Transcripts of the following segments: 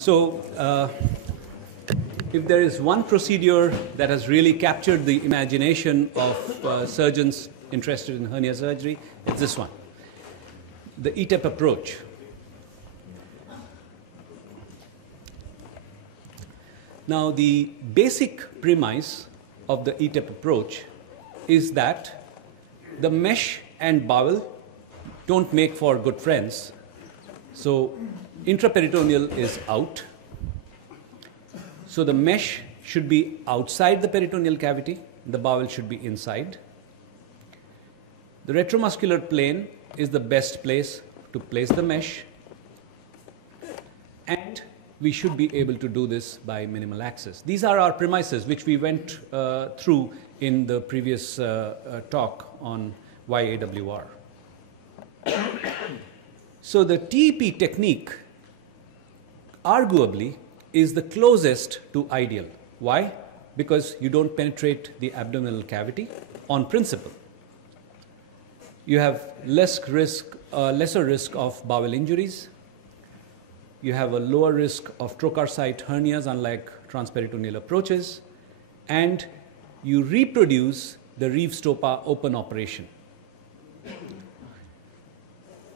So, if there is one procedure that has really captured the imagination of surgeons interested in hernia surgery, it's this one, the ETEP approach. Now, the basic premise of the ETEP approach is that the mesh and bowel don't make for good friends. So, intraperitoneal is out. So, the mesh should be outside the peritoneal cavity, the bowel should be inside. The retromuscular plane is the best place to place the mesh, and we should be able to do this by minimal access. These are our premises which we went through in the previous talk on YAWR. So, the TEP technique arguably is the closest to ideal. Why? Because you don't penetrate the abdominal cavity on principle. You have lesser risk of bowel injuries. You have a lower risk of trocar site hernias, unlike transperitoneal approaches, and you reproduce the Reeve Stopa open operation.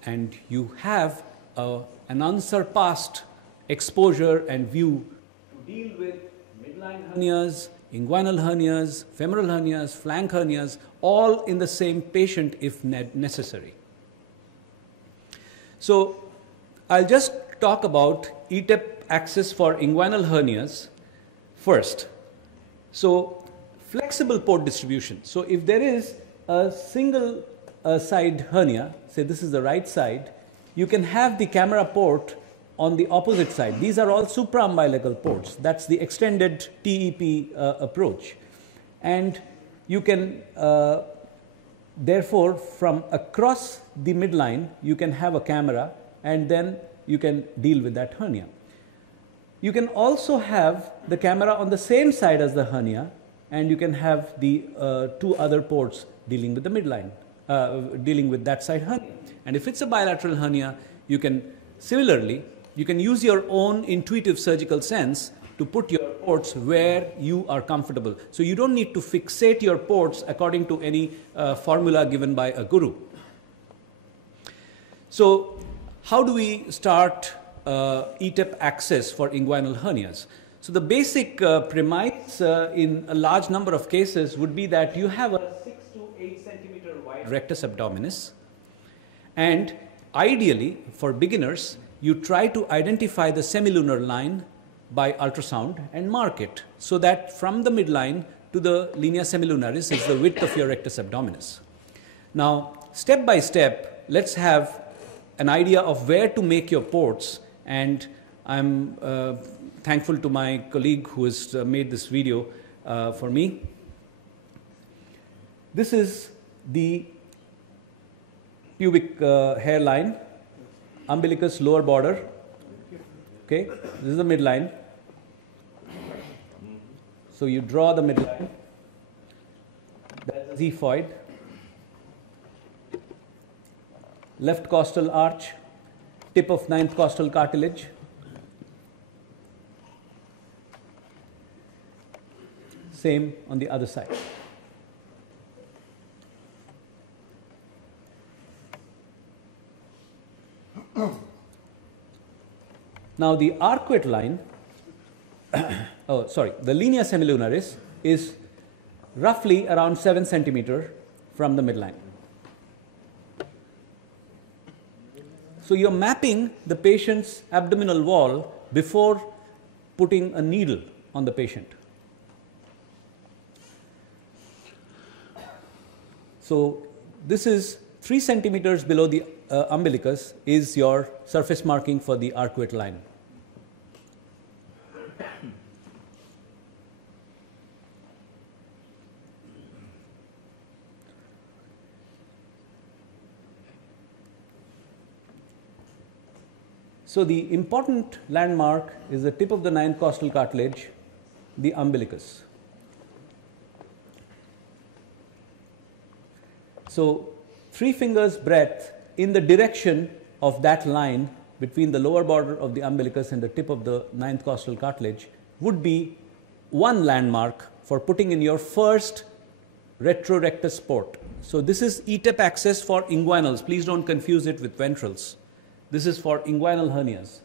And you have an unsurpassed exposure and view to deal with midline hernias, inguinal hernias, femoral hernias, flank hernias, all in the same patient if necessary. So, I'll just talk about ETEP access for inguinal hernias first. So, flexible port distribution. So, if there is a single side hernia, say this is the right side, you can have the camera port on the opposite side. These are all supraumbilical ports. That's the extended TEP approach. And you can, therefore, from across the midline, you can have a camera and then you can deal with that hernia. You can also have the camera on the same side as the hernia, and you can have the two other ports dealing with the midline, dealing with that side hernia. And if it's a bilateral hernia, you can similarly, you can use your own intuitive surgical sense to put your ports where you are comfortable. So you don't need to fixate your ports according to any formula given by a guru. So how do we start ETEP access for inguinal hernias? So the basic premise in a large number of cases would be that you have a 6 to 8 centimeter wide rectus abdominis, and ideally for beginners you try to identify the semilunar line by ultrasound and mark it, so that from the midline to the linea semilunaris is the width of your rectus abdominis. Now, step by step, let's have an idea of where to make your ports, and I'm thankful to my colleague who has made this video for me. This is the pubic hairline, umbilicus lower border. Okay, this is the midline. So you draw the midline. That's the xiphoid. Left costal arch, tip of 9th costal cartilage. Same on the other side. Now the arcuate line, the linea semilunaris is roughly around 7 centimeter from the midline. So you're mapping the patient's abdominal wall before putting a needle on the patient. So this is 3 centimeters below the umbilicus is your surface marking for the arcuate line. So the important landmark is the tip of the 9th costal cartilage, the umbilicus. So 3 fingers breadth in the direction of that line between the lower border of the umbilicus and the tip of the 9th costal cartilage would be one landmark for putting in your first retrorectus port. So this is ETEP access for inguinals. Please don't confuse it with ventrals. This is for inguinal hernias.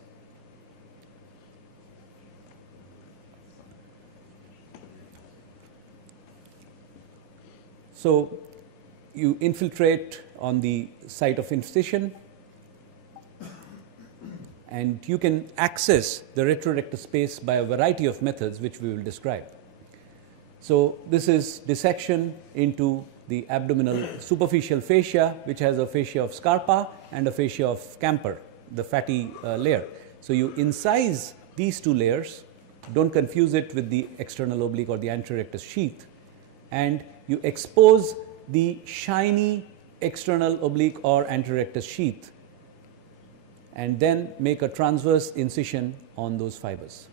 So you infiltrate on the site of incision, and you can access the retrorectus space by a variety of methods which we will describe. So this is dissection into the abdominal superficial fascia, which has a fascia of Scarpa and a fascia of Camper, the fatty layer. So you incise these two layers, don't confuse it with the external oblique or the anterior rectus sheath, and you expose the shiny external oblique or anterior rectus sheath, and then make a transverse incision on those fibers.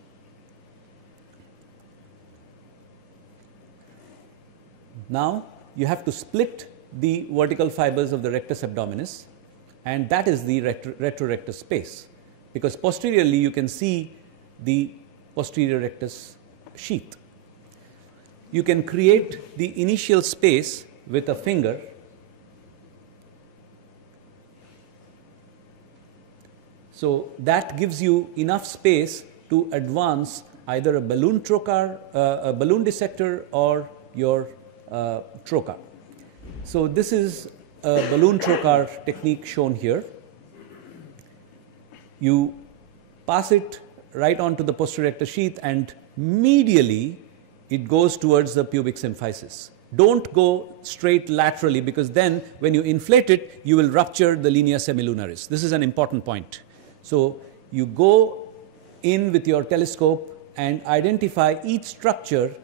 Now you have to split the vertical fibers of the rectus abdominis, and that is the retrorectus space, because posteriorly you can see the posterior rectus sheath. You can create the initial space with a finger. So that gives you enough space to advance either a balloon trocar, a balloon dissector, or your trocar. So this is a balloon trocar technique shown here. You pass it right onto the posterior rectus sheath, and medially it goes towards the pubic symphysis. Don't go straight laterally, because then when you inflate it, you will rupture the linea semilunaris. This is an important point. So you go in with your telescope and identify each structure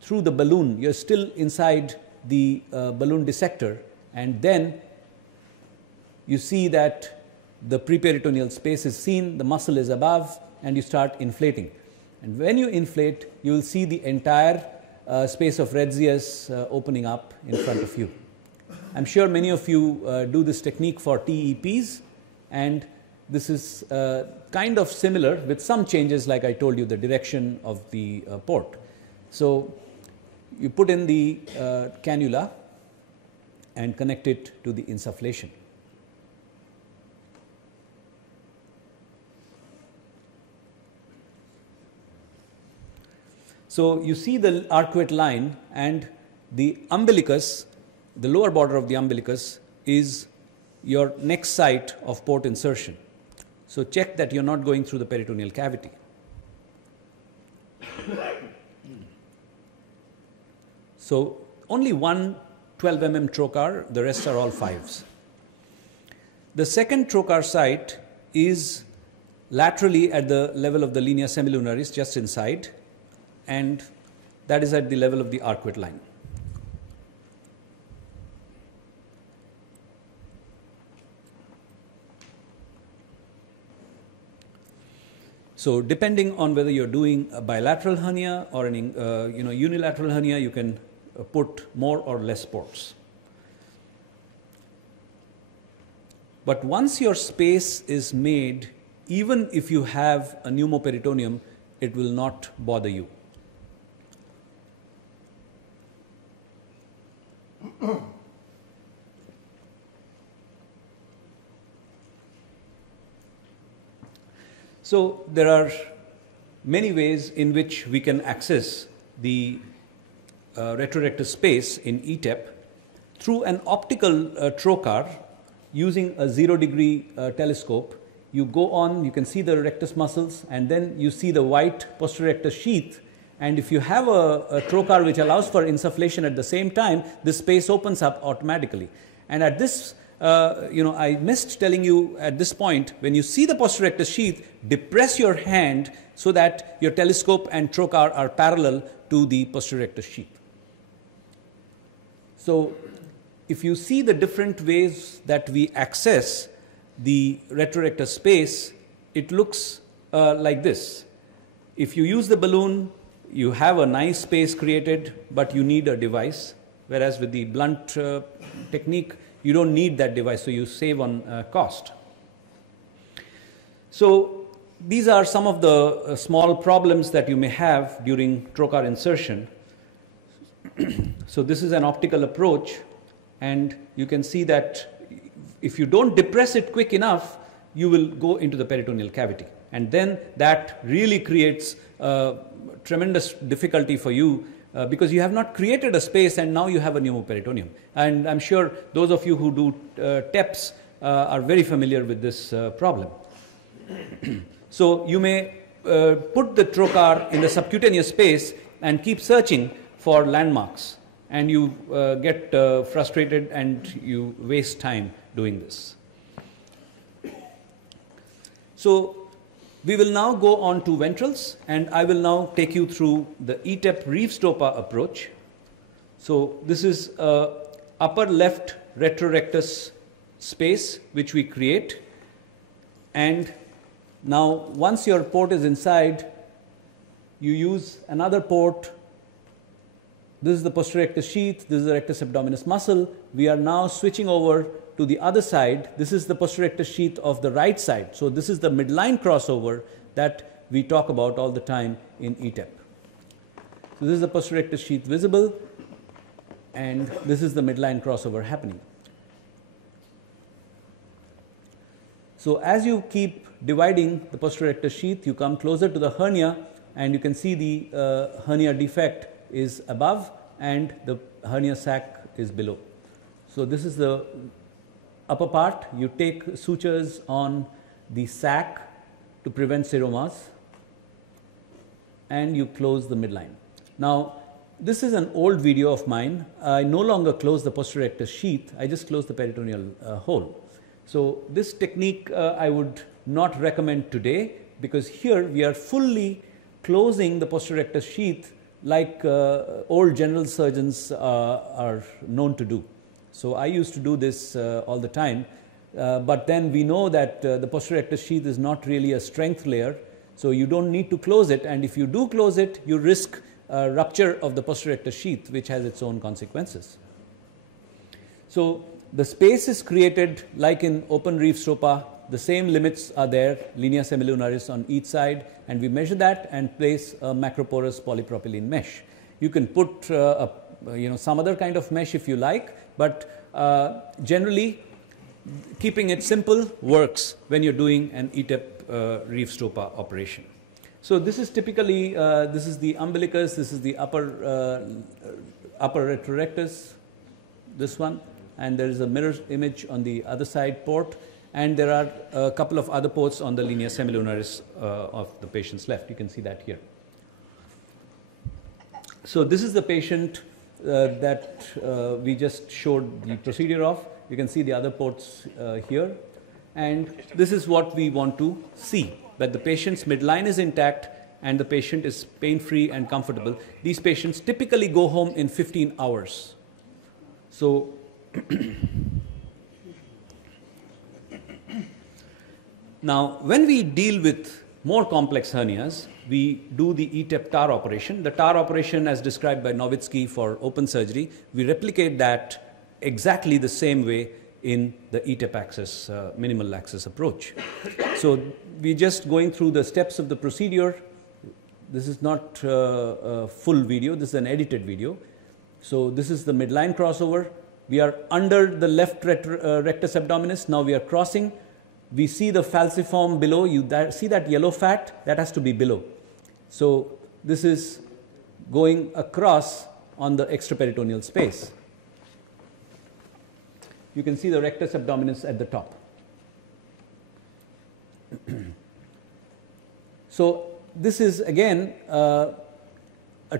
through the balloon. You're still inside the balloon dissector, and then you see that the preperitoneal space is seen, the muscle is above, and you start inflating. And when you inflate, you will see the entire space of Retzius opening up in front of you. I'm sure many of you do this technique for TEPs, and this is kind of similar with some changes, like I told you, the direction of the port. So you put in the cannula and connect it to the insufflation. So you see the arcuate line, and the umbilicus, the lower border of the umbilicus, is your next site of port insertion. So check that you're not going through the peritoneal cavity. So only one 12 mm trocar, the rest are all 5s. The second trocar site is laterally at the level of the linea semilunaris, just inside, and that is at the level of the arcuate line. So depending on whether you're doing a bilateral hernia or an unilateral hernia, you can put more or less ports. But once your space is made, even if you have a pneumoperitoneum, it will not bother you. So there are many ways in which we can access the retrorectus space in ETEP through an optical trocar using a 0-degree telescope. You go on, you can see the rectus muscles, and then you see the white posterior rectus sheath. And if you have a trocar which allows for insufflation at the same time, this space opens up automatically. And at this, I missed telling you at this point, when you see the posterior rectus sheath, depress your hand so that your telescope and trocar are parallel to the posterior rectus sheath. So if you see the different ways that we access the retrorectus space, it looks like this. If you use the balloon, you have a nice space created, but you need a device, whereas with the blunt technique, you don't need that device, so you save on cost. So these are some of the small problems that you may have during trocar insertion. So this is an optical approach, and you can see that if you don't depress it quick enough, you will go into the peritoneal cavity. And then that really creates tremendous difficulty for you because you have not created a space and now you have a pneumoperitoneum. And I'm sure those of you who do TEPs are very familiar with this problem. So you may put the trocar in the subcutaneous space and keep searching for landmarks, and you get frustrated and you waste time doing this. So we will now go on to ventrals, and I will now take you through the ETEP Reeve-Stopa approach. So this is upper left retrorectus space which we create, and now once your port is inside, you use another port. This is the posterior rectus sheath, this is the rectus abdominis muscle. We are now switching over to the other side. This is the posterior rectus sheath of the right side. So this is the midline crossover that we talk about all the time in ETEP. So this is the posterior rectus sheath visible, and this is the midline crossover happening. So as you keep dividing the posterior rectus sheath, you come closer to the hernia, and you can see the hernia defect is above and the hernia sac is below. So this is the upper part. You take sutures on the sac to prevent seromas, and you close the midline. Now this is an old video of mine. I no longer close the posterior rectus sheath, I just close the peritoneal hole. So this technique I would not recommend today, because here we are fully closing the posterior rectus sheath like old general surgeons are known to do. So I used to do this all the time, but then we know that the posterior rectus sheath is not really a strength layer, so you don't need to close it, and if you do close it, you risk rupture of the posterior rectus sheath, which has its own consequences. So the space is created like in open Reeve-Stopa. The same limits are there, linea semilunaris on each side, and we measure that and place a macroporous polypropylene mesh. You can put some other kind of mesh if you like, but generally keeping it simple works when you're doing an ETEP Reeve-Stopa operation. So this is typically, this is the umbilicus, this is the upper retrorectus, this one, and there is a mirror image on the other side port, and there are a couple of other ports on the linea semilunaris of the patient's left. You can see that here. So this is the patient that we just showed the procedure of. You can see the other ports here, and this is what we want to see, that the patient's midline is intact and the patient is pain-free and comfortable. These patients typically go home in 15 hours. So now, when we deal with more complex hernias, we do the ETEP TAR operation. The TAR operation, as described by Nowitzki for open surgery, we replicate that exactly the same way in the ETEP access, minimal access approach. So we're just going through the steps of the procedure. This is not a full video, this is an edited video. So this is the midline crossover. We are under the left rectus abdominis, now we are crossing. We see the falciform below. You see that yellow fat? That has to be below. So this is going across on the extraperitoneal space. You can see the rectus abdominis at the top. So this is again a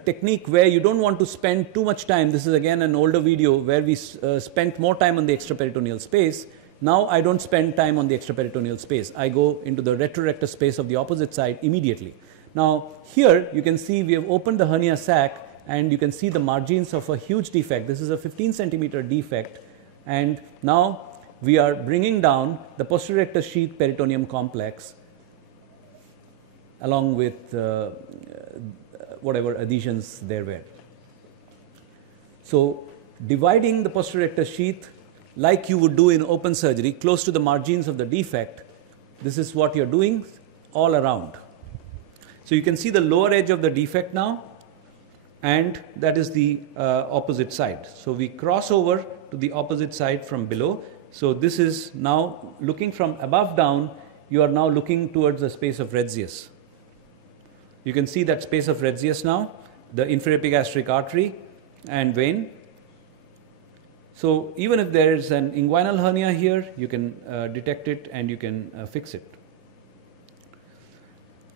technique where you don't want to spend too much time. This is again an older video where we spent more time on the extraperitoneal space. Now I don't spend time on the extraperitoneal space. I go into the retrorectus space of the opposite side immediately. Now here you can see we have opened the hernia sac, and you can see the margins of a huge defect. This is a 15 centimeter defect, and now we are bringing down the posterior rectus sheath peritoneum complex along with whatever adhesions there were. So dividing the posterior rectus sheath like you would do in open surgery, close to the margins of the defect, This is what you're doing all around. So you can see the lower edge of the defect now, and that is the opposite side. So we cross over to the opposite side from below. So this is now looking from above down, you are now looking towards the space of Retzius. You can see that space of Retzius now, the infraepigastric artery and vein. So even if there is an inguinal hernia here, you can detect it and you can fix it.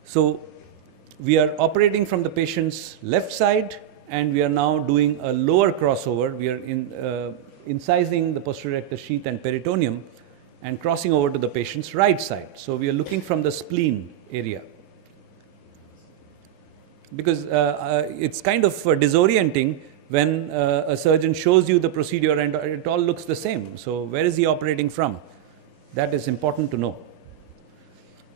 So we are operating from the patient's left side, and we are now doing a lower crossover. We are incising the posterior rectus sheath and peritoneum and crossing over to the patient's right side. So we are looking from the spleen area. Because it's kind of disorienting when a surgeon shows you the procedure and it all looks the same. So where is he operating from? That is important to know.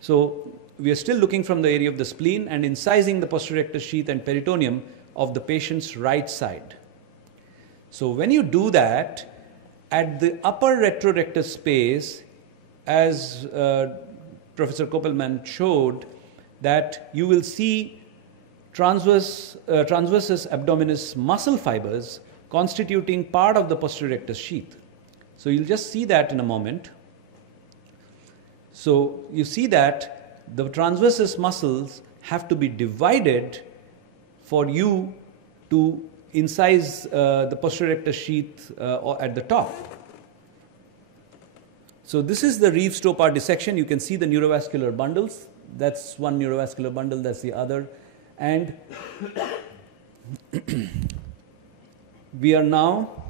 So we are still looking from the area of the spleen and incising the posterior rectus sheath and peritoneum of the patient's right side. So when you do that, at the upper retrorectus space, as Professor Koppelman showed, that you will see transversus abdominis muscle fibers constituting part of the posterior rectus sheath. So you'll just see that in a moment. So you see that the transversus muscles have to be divided for you to incise the posterior rectus sheath at the top. So this is the Reeves-Topar dissection. You can see the neurovascular bundles. That's one neurovascular bundle, that's the other. And we are now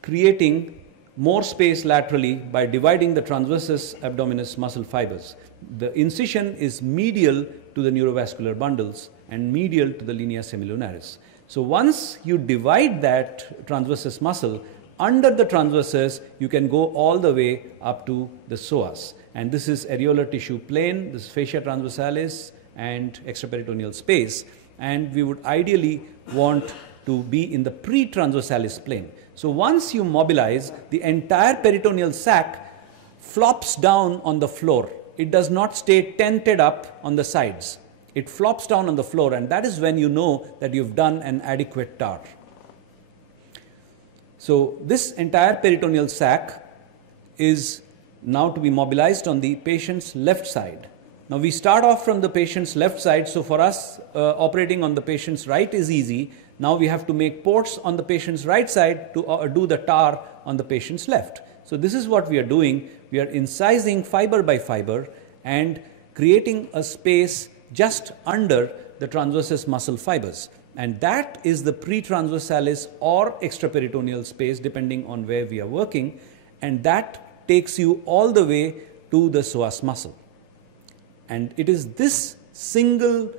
creating more space laterally by dividing the transversus abdominis muscle fibers. The incision is medial to the neurovascular bundles and medial to the linea semilunaris. So once you divide that transversus muscle, under the transversus you can go all the way up to the psoas. And this is areolar tissue plane, this is fascia transversalis and extraperitoneal space. And we would ideally want to be in the pre-transversalis plane. So once you mobilize, the entire peritoneal sac flops down on the floor. It does not stay tented up on the sides. It flops down on the floor, and that is when you know that you've done an adequate TAR. So this entire peritoneal sac is now to be mobilized on the patient's left side. Now we start off from the patient's left side, so for us operating on the patient's right is easy. Now we have to make ports on the patient's right side to do the TAR on the patient's left. So this is what we are doing. We are incising fiber by fiber and creating a space just under the transversus muscle fibers. And that is the pre-transversalis or extraperitoneal space depending on where we are working, and that takes you all the way to the psoas muscle. And it is this single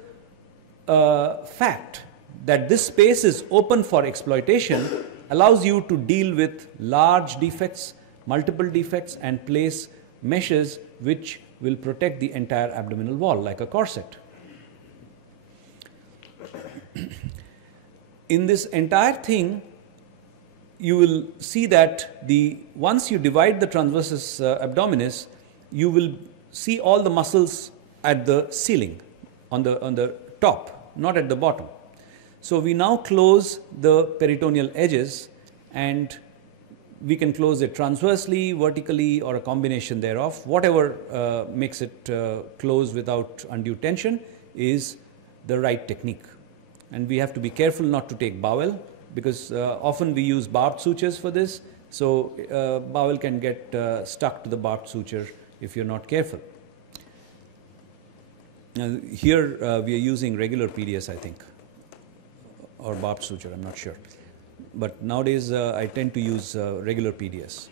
fact that this space is open for exploitation allows you to deal with large defects, multiple defects, and place meshes which will protect the entire abdominal wall like a corset. In this entire thing, you will see that once you divide the transversus abdominis, you will see all the muscles at the ceiling, on the top, not at the bottom. So we now close the peritoneal edges, and we can close it transversely, vertically, or a combination thereof. Whatever makes it close without undue tension is the right technique. And we have to be careful not to take bowel, because often we use barbed sutures for this. So bowel can get stuck to the barbed suture if you're not careful. Now, here we are using regular PDS, I think, or barbed suture, I'm not sure. But nowadays I tend to use regular PDS.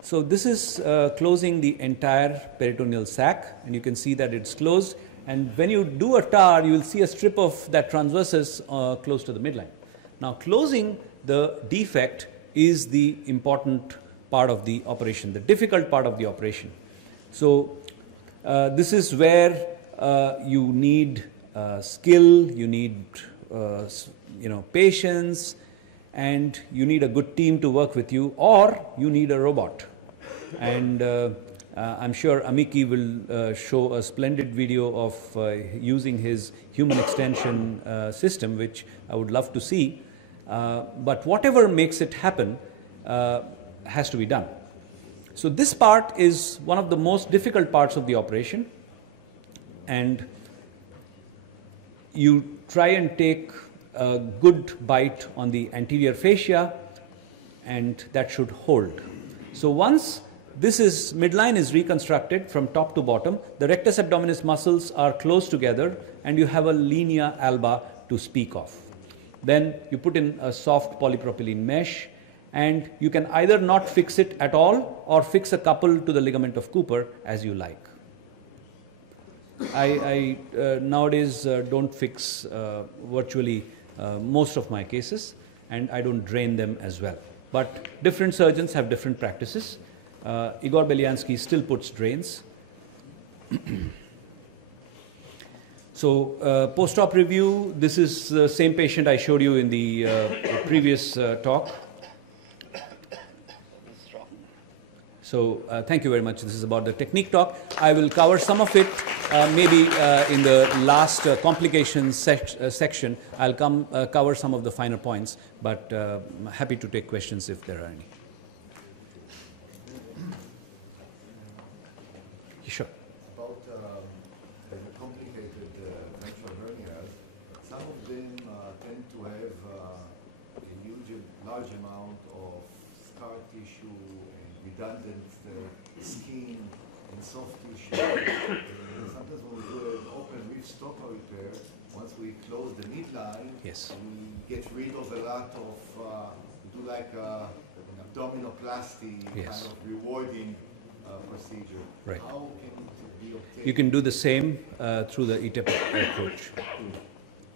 So this is closing the entire peritoneal sac, and you can see that it's closed. And when you do a TAR, you will see a strip of that transversus close to the midline. Now, closing the defect is the important part of the operation, the difficult part of the operation. So this is where you need skill, you need patience, and you need a good team to work with you, or you need a robot. And I'm sure Amiki will show a splendid video of using his human extension system, which I would love to see. But whatever makes it happen has to be done. So this part is one of the most difficult parts of the operation. And you try and take a good bite on the anterior fascia, and that should hold. So once this midline is reconstructed from top to bottom, the rectus abdominis muscles are close together, and you have a linea alba to speak of. Then you put in a soft polypropylene mesh, and you can either not fix it at all or fix a couple to the ligament of Cooper as you like. I nowadays don't fix virtually most of my cases, and I don't drain them as well. But different surgeons have different practices. Igor Belyansky still puts drains. So post-op review, this is the same patient I showed you in the previous talk. So thank you very much. This is about the technique talk. I will cover some of it maybe in the last complications section. I'll cover some of the finer points, but I'm happy to take questions if there are any. Sure. About the complicated ventral hernias, some of them tend to have a large amount of scar tissue and redundant skin and soft tissue. Sometimes when we do an open reef stopper repair, once we close the midline, yes, we get rid of a lot of, we do like an abdominoplasty, yes, kind of rewarding procedure. Right. How can it be obtained? You can do the same through the ETEP approach.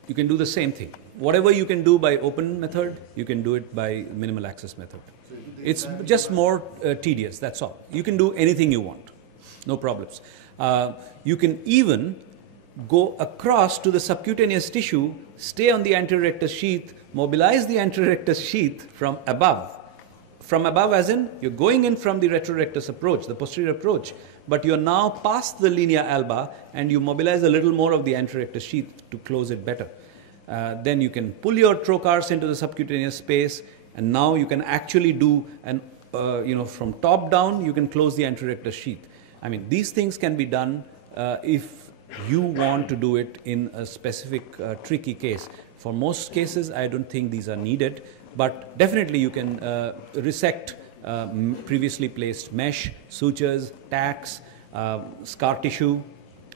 You can do the same thing. Whatever you can do by open method, you can do it by minimal access method. So it's just more tedious, that's all. You can do anything you want, no problems. You can even go across to the subcutaneous tissue, stay on the anterior rectus sheath, mobilize the anterior rectus sheath from above. From above as in, you're going in from the retrorectus approach, the posterior approach, but you're now past the linea alba and you mobilize a little more of the anterior rectus sheath to close it better. Then you can pull your trocars into the subcutaneous space, and now you can actually do an, from top down, you can close the anterior rectus sheath. I mean, these things can be done if you want to do it in a specific tricky case. For most cases, I don't think these are needed. But definitely you can resect previously placed mesh, sutures, tacks, scar tissue,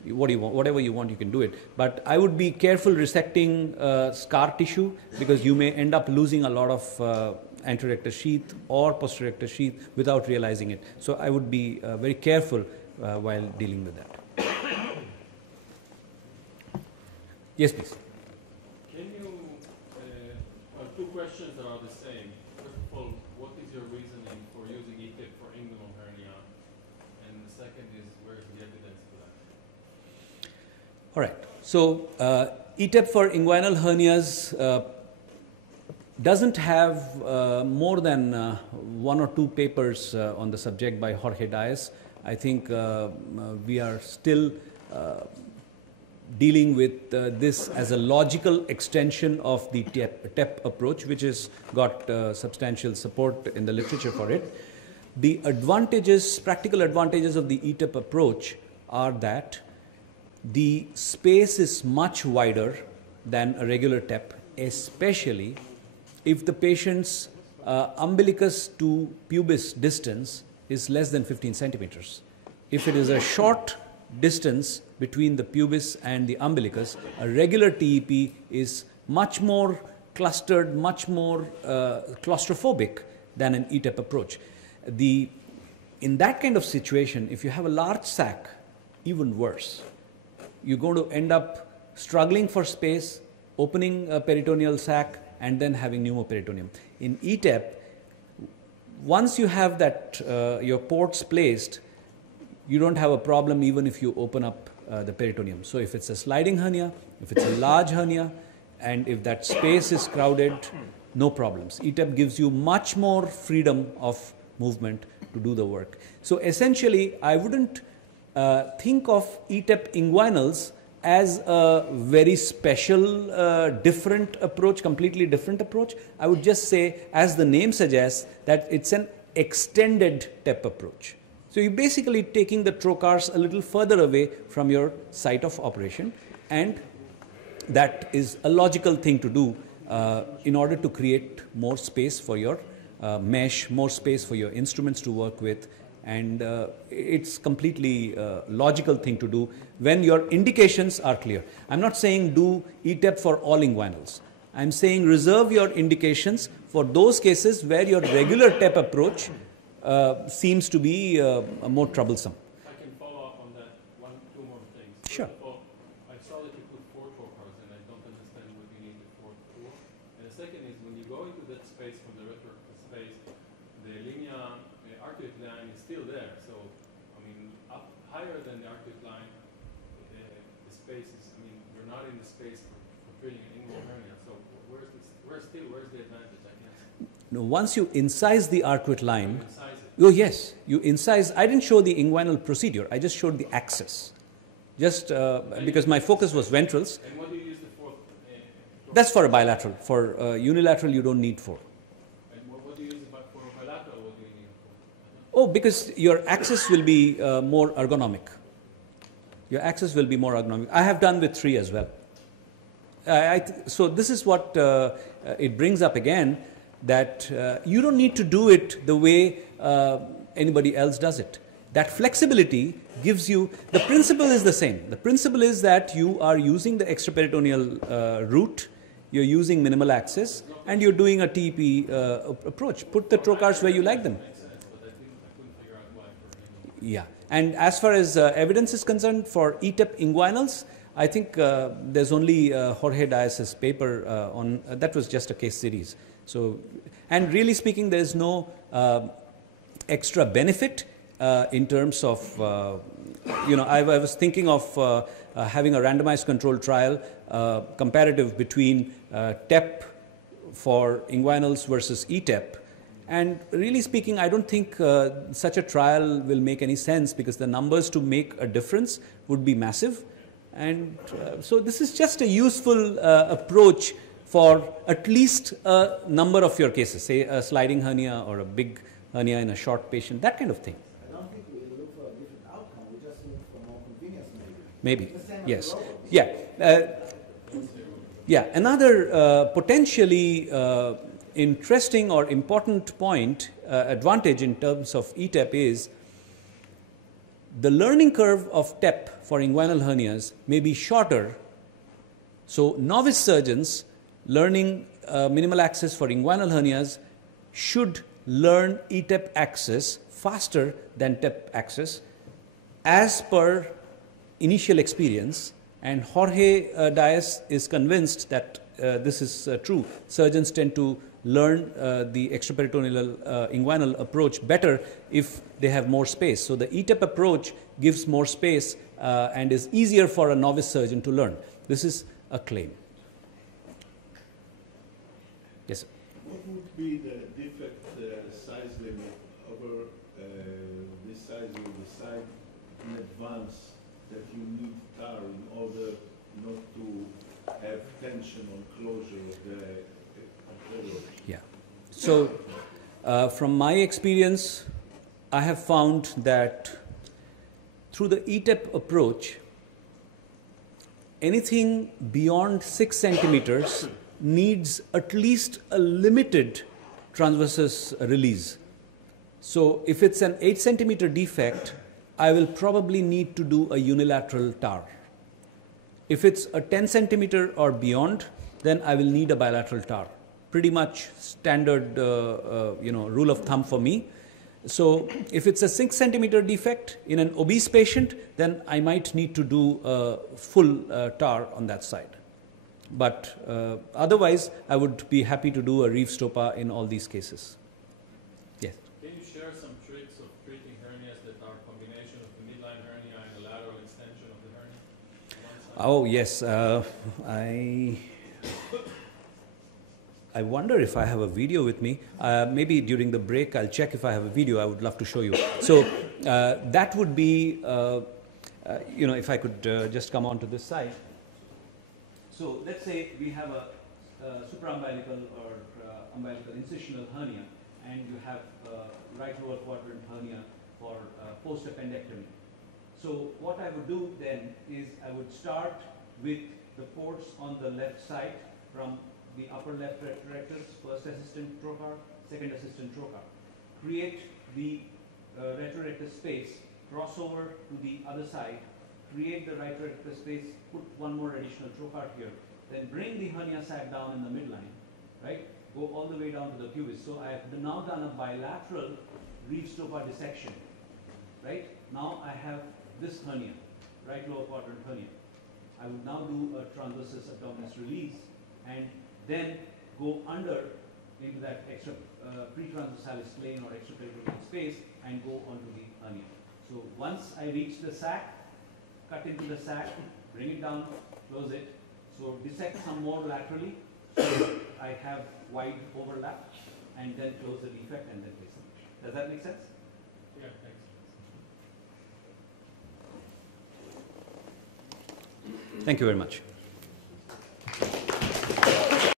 what do you want, whatever you want you can do it. But I would be careful resecting scar tissue, because you may end up losing a lot of anterior rectus sheath or posterior rectus sheath without realizing it. So I would be very careful while dealing with that. Yes, please. Two questions that are the same. First of all, what is your reasoning for using ETEP for inguinal hernia? And the second is, where is the evidence for that? All right. So ETEP for inguinal hernias doesn't have more than one or two papers on the subject by Jorge Dias. I think we are still dealing with this as a logical extension of the TEP approach, which has got substantial support in the literature for it. The advantages, practical advantages of the ETEP approach are that the space is much wider than a regular TEP, especially if the patient's umbilicus to pubis distance is less than 15 centimeters. If it is a short distance between the pubis and the umbilicus, a regular TEP is much more clustered, much more claustrophobic than an ETEP approach. In that kind of situation, if you have a large sac, even worse. You're going to end up struggling for space, opening a peritoneal sac, and then having pneumoperitoneum. In ETEP, once you have that your ports placed, you don't have a problem even if you open up the peritoneum. So if it's a sliding hernia, if it's a large hernia, and if that space is crowded, no problems. ETEP gives you much more freedom of movement to do the work. So essentially, I wouldn't think of ETEP inguinals as a very special, different approach, completely different approach. I would just say, as the name suggests, that it's an extended TEP approach. So you're basically taking the trocars a little further away from your site of operation, and that is a logical thing to do in order to create more space for your mesh, more space for your instruments to work with, and it's completely logical thing to do when your indications are clear. I'm not saying do ETEP for all inguinals. I'm saying reserve your indications for those cases where your regular TEP approach seems to be more troublesome. I can follow up on that. Two more things. Sure. First of all, I saw that you put 4 trocars, and I don't understand what you need the fourth for. And the second is when you go into that space from the retro space, the linea arcuate line is still there. So, I mean, up higher than the arcuate line, the space is. I mean, you're not in the space for treating an inguinal hernia. So, where's the advantage? I can't. No, once you incise the arcuate line. Incise it. Oh yes, you incise. I didn't show the inguinal procedure. I just showed the axis, just because my focus was ventrals. And what do you use the fourth? That's for a bilateral. For unilateral, you don't need 4. And what do you use for a bilateral? What do you need for? Oh, because your axis will be more ergonomic. Your axis will be more ergonomic. I have done with 3 as well. So this is what it brings up again, that you don't need to do it the way anybody else does it. That flexibility gives you, the principle is the same. The principle is that you are using the extraperitoneal route, you're using minimal access, and you're doing a TEP approach. Put the trocars where you like them. Yeah, and as far as evidence is concerned for ETEP inguinals, I think there's only Jorge Diaz's paper on, that was just a case series. So, and really speaking, there's no extra benefit in terms of, I was thinking of having a randomized controlled trial comparative between TEP for inguinals versus ETEP. And really speaking, I don't think such a trial will make any sense because the numbers to make a difference would be massive. And so this is just a useful approach for at least a number of your cases, say a sliding hernia or a big hernia in a short patient, that kind of thing. I don't think we look for a different outcome, we just look for more convenience Maybe, yes. Yeah, another potentially interesting or important point, advantage in terms of ETEP is the learning curve of TEP for inguinal hernias may be shorter. So novice surgeons learning minimal access for inguinal hernias should learn ETEP access faster than TEP access as per initial experience. And Jorge Diaz is convinced that this is true. Surgeons tend to learn the extraperitoneal inguinal approach better if they have more space. So the ETEP approach gives more space and is easier for a novice surgeon to learn. This is a claim. Yes, sir. What would be the defect size limit over this size you decide in advance that you need tar in order not to have tension on closure of the approach? Yeah. So from my experience, I have found that through the ETEP approach, anything beyond 6 centimeters needs at least a limited transversus release. So if it's an 8 centimeter defect, I will probably need to do a unilateral TAR. If it's a 10 centimeter or beyond, then I will need a bilateral TAR. Pretty much standard rule of thumb for me. So if it's a 6 centimeter defect in an obese patient, then I might need to do a full TAR on that side. But otherwise, I would be happy to do a Reeve Stopa in all these cases. Yes. Can you share some tricks of treating hernias that are a combination of the midline hernia and the lateral extension of the hernia? Oh yes, I wonder if I have a video with me. Maybe during the break I'll check if I have a video. I would love to show you. So that would be, if I could just come on to this side. So let's say we have a supraumbilical or umbilical incisional hernia, and you have right lower quadrant hernia for post-appendectomy. So what I would do then is I would start with the ports on the left side from the upper left retrorectus, first assistant trocar, second assistant trocar. Create the retrorectus space, cross over to the other side, create the right retrorectus space, put one more additional trocar here, then bring the hernia sac down in the midline, right? Go all the way down to the pubis. So I have now done a bilateral Reeves trocar dissection, right? Now I have this hernia, right lower quadrant hernia. I would now do a transversus abdominis release and then go under into that extra pretransversalis plane or extraperitoneal space and go onto the hernia. So once I reach the sac, cut into the sac, bring it down, close it. So dissect some more laterally, so I have wide overlap, and then close the defect and then place it. Does that make sense? Yeah, thanks. Thank you very much.